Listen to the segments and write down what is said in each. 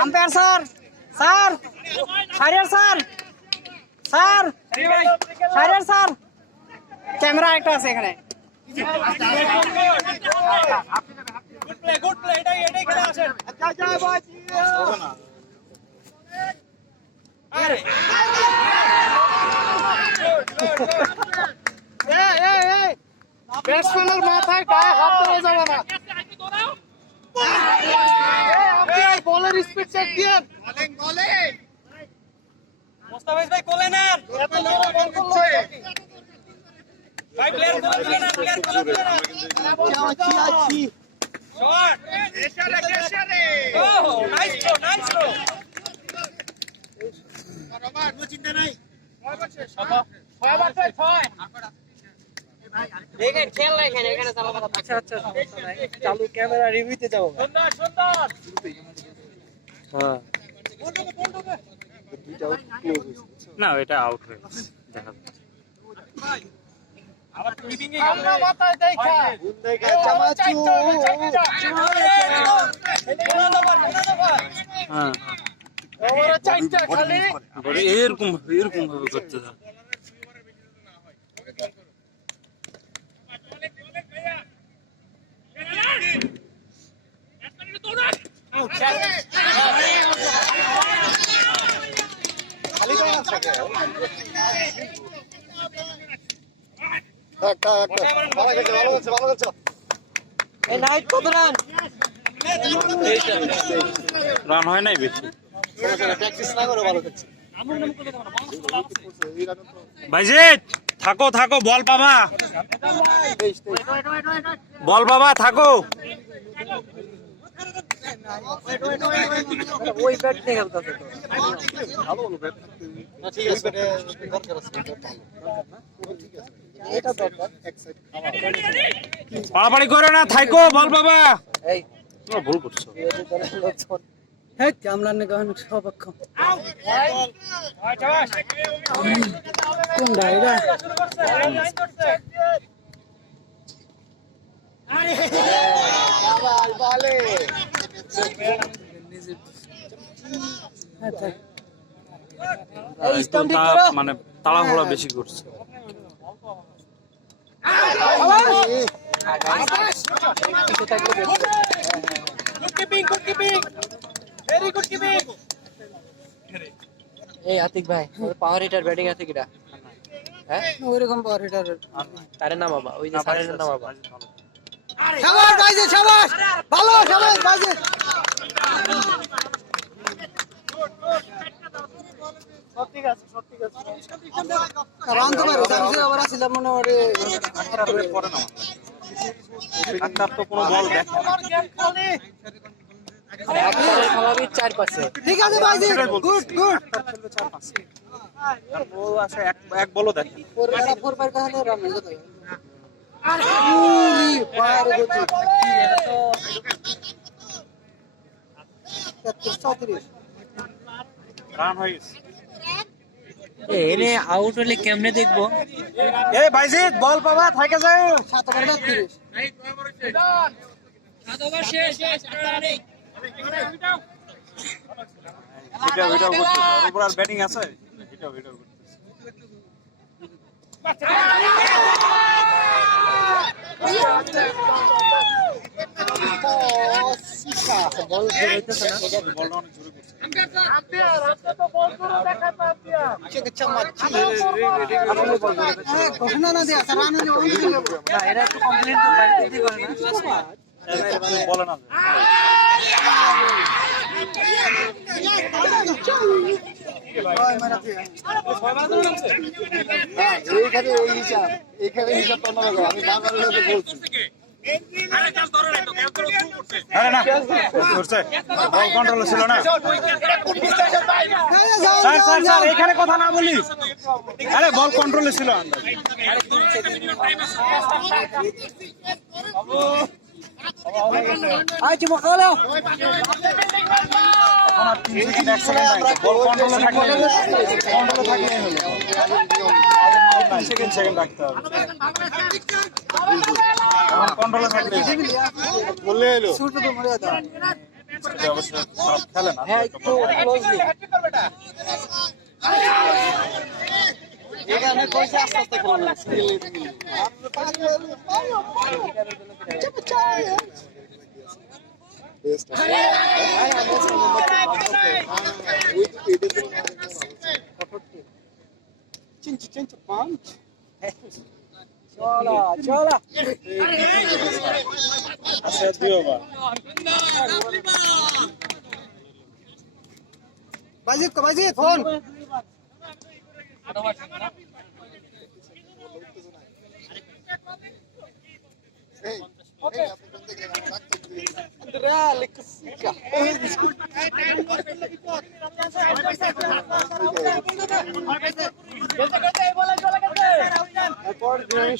Umpire sir, sir সারিয়ার sir, sir সারিয়ার sir, camera একটা আছে এখানে। গুড প্লে, এটাই খেলা আসেন। ব্যাটসম্যানের মাথায় গায়ে হাত ধরে যাবে না। বলের স্পিড চেক দিয়েন। মোস্তাফিজ ভাই কোলে নেন। ভাই প্লেয়ার কোলে তুলে নেন, প্লেয়ার কোলে তুলে নেন। শট, এশারে। Oh, nice throw, nice throw. Roman, কোনো চিন্তা নাই। 6 দেখেন খেল নাই এখানে, এখানে চালু করা। আচ্ছা চালু ক্যামেরা রিভিউতে যাব। সুন্দর সুন্দর। হ্যাঁ না, এটা আউট হয়ে গেছে। দেখা ভাই আবার ক্লিপিং এ গেল। মাথায় দেখা গুন দেখা চামাচু। হ্যাঁ ওরা চারটা খালি এরকম ভাবে করতে থাকে। রান হয় নাই বেশি। ভাইজিৎ থাকো থাকো, বল পাবা, বল পাবা, থাকো। ওই ব্যাট নিয়ে খেলতেছে তো ভালো ভালো ব্যাট না, ঠিক আছে দরকার আছে, ঠিক আছে এটা দরকার। এক সাইড পাড়াপাড়ি করে না, থাকো, বল পাবা। এই তোমরা ভুল করছো। হ্যাঁ কামলা নে গান সবক্ষ কোন ডাইরা আরে বাল বালে মানে তাড়াহুড়া বেশি করছে। এই আতিক ভাই পাওয়ার হিটার ব্যাটিং আছে কিটা? হ্যাঁ ওইরকম পাওয়ার হিটার তারে না বাবা, ওই যে সারের না বাবা। শাবাশ ভাইজি শাবাশ, ভালো শাবাশ ভাইজি। সত্যি আছে রাউন্ড তো বাইরে আমি আবার আসলাম মনে হয় পরে না ডাক্তার তো কোনো বল দেখে না। একবারে স্বাভাবিক 4-5 ঠিক আছে ভাইজি, গুড গুড 4-5 ও আছে এক বলও দেখে 4 পার কাছে রান হয়ে যেত। আরে পার গতি এটা তো 34 রান হয়ে গেছে। এনে আউট হলে কেমনে দেখবো? এ ভাইজিৎ বল পাবা, থাকে যাও 7 ওভার 30 এই 7 ওভার শেষ আর নেই। ভিডিও করতেছে উপর আর ব্যাটিং আছে, ভিডিও করতেছে। বল হইতেছে না, বলটা অনেক জোরে করছে। আম্পায়ার আপনি তো বল করে দেখান না আম্পায়ার। আচ্ছা চামাচ্ছি ঘোষণা না দিয়া রান হলে ওই দিকে না, এরা একটু কমপ্লেইন তো বাইরে দিয়ে করে না, বলে না এইখানে হিসাব তো না, আমি বাংলাদেশে বলছি। আরে না করছে বল কন্ট্রোল ছিল না। স্যার স্যার স্যার এখানে কথা না বলি, আরে বল কন্ট্রোলে ছিল। আয় চিমো খাও এখন আর 3 সেকেন্ড 1 সেকেন্ড নাই বল কন্ট্রোলে থাকলে হলো 3 সেকেন্ড রাখতে হবে এখন কন্ট্রোলে থাকলে বললে হলো শুট তো মরে দাও অবশ্য সব খেলে না হ্যাঁ একটু ক্লোজলি এখানে কইছে আস্তে আস্তে খেলো না স্কিল চিঞ্চ পাঞ্চ চলা আচ্ছা দিও বা বাজিত ফোন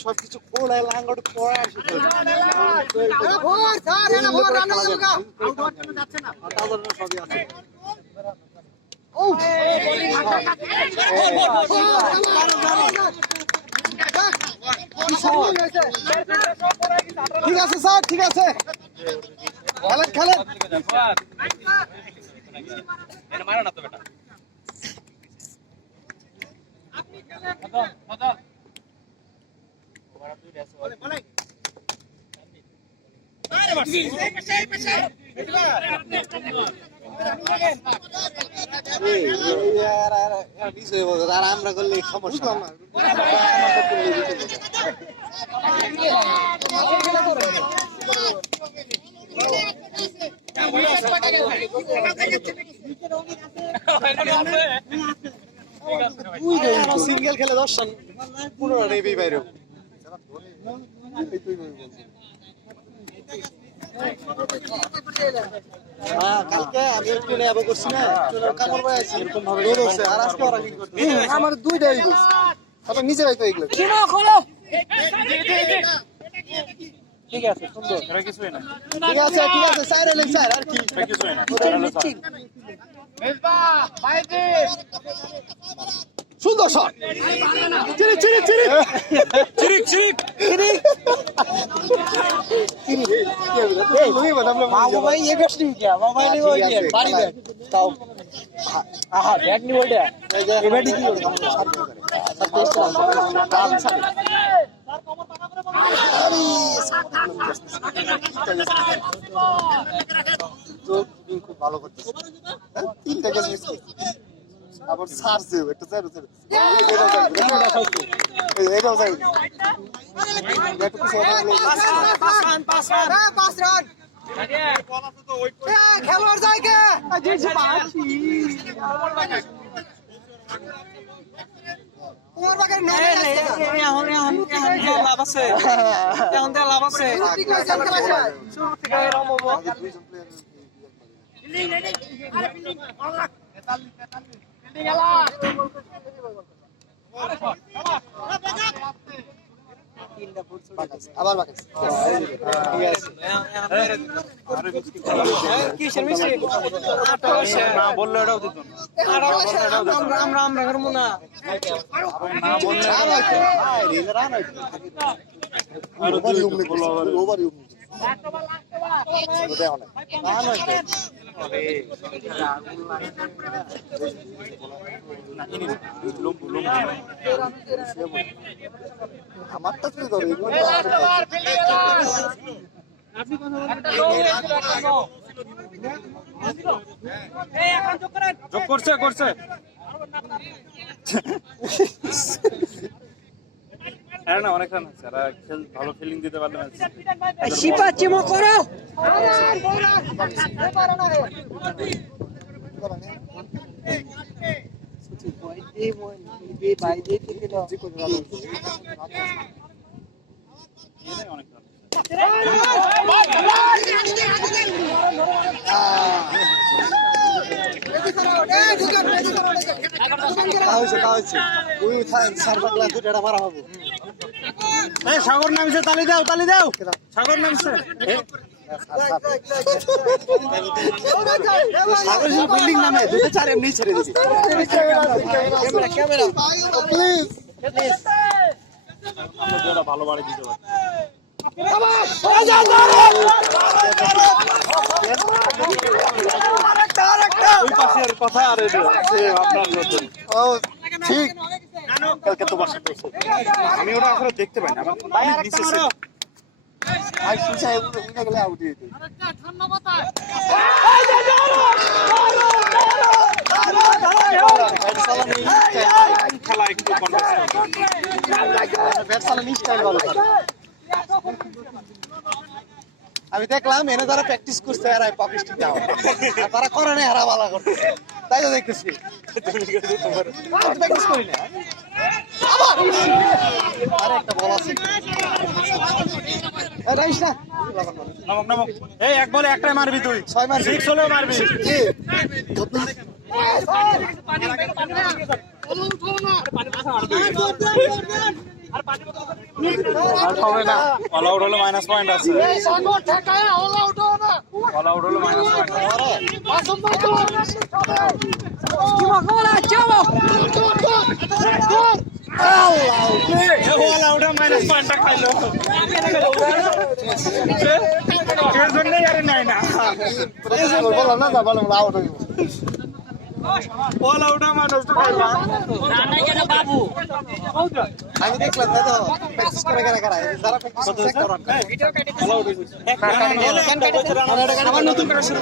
সবকিছু কোড়ায় লাঙ্গট পড়ে আসে সবই আছে ঠিক আছে স্যার ঠিক আছে খেলেন মারো না তো বেটা আর আমরা করলে সমস্যা সিঙ্গেল খেলে 10 রান 15 নেই বাইরে কালকে আমি একটু নেব করছি না কামড় ভাই আছি এরকম ভাবে রোদ হচ্ছে আর আজকে ওরা কি করতে আমার দুইটাই করছি তারপর নিজে ভাই তো এগুলো কিনো খোলো ঠিক আছে সুন্দর এটা কিছুই না ঠিক আছে স্যার এলেন স্যার আর কি এটা কিছুই না মেজবা বাইরে সুন্দর শট চিরিক बाबू भाई ये बेस्ट नहीं किया बाबा ने वो दिया बारी बैट ताऊ आहा बैट नहीं बोल दिया ये बैट की बोल सब टेस्ट काम सब তো খুব ভালো করতেছে তিনটা ক্যাচ মিস করছে আবার সারছে একটা চার চার এটাও চাই একটু কিছু পাঁচ রান খেলোয়াড় যায় কে তোমার বাগের লাভ আছে এখন লাভ আছে আবার বাকি কিসের মিষ্টি না বললে এটাও দিত না আমরা করবো না না বললে আমারটা তুই ধরে যোগ করছে হ্যাঁ না অনেক রান আছে আর ভালো ফিলিং দিতে পারলে শিপা চিমো করো অনেক রান সাগর নামছে তালি দাও সাগর নামছে বিল্ডিং নামে দুটো চার এমনি ছেড়ে দিছি ক্যামেরা প্লিজ ভালো বাড়ি দিতে পারে কথা আর আপনার নতুন ও ঠিক কালকে তো বাসা করছে আমি ওটা আসলে দেখতে পাই না আমার নিচে ছিল ভাই সুসাইড উঠে গেলে আউট দিয়ে দিই খেলা একটু ব্যাট চালানি স্টাইল ভালো আমি দেখলাম এনে যারা প্র্যাকটিস করছে এরা পাকিস্তান যাও আর তারা করে না এরা ভালো করছে তাই তো দেখতেছি প্র্যাকটিস করি না আবার আরে একটা বল আছে রাইস না নামক নামক এই এক বলে একটাই মারবি তুই 6 মারবি 6 হলেও মারবি জি আর হবে না অল আউট হলো মাইনাস পয়েন্ট আছে অল আউট হলো minus point all out minus পয়েন্টটা খাইলো এর জন্যই আরে নাই না বললাম না ভালো আউট হইব অল আউট মাইনাসটা খাইলো আমি দেখলাম না তো প্র্যাকটিস করে কারা যারা প্র্যাকটিস করে করার অল আউট হইছে আমার নতুন করে শুরু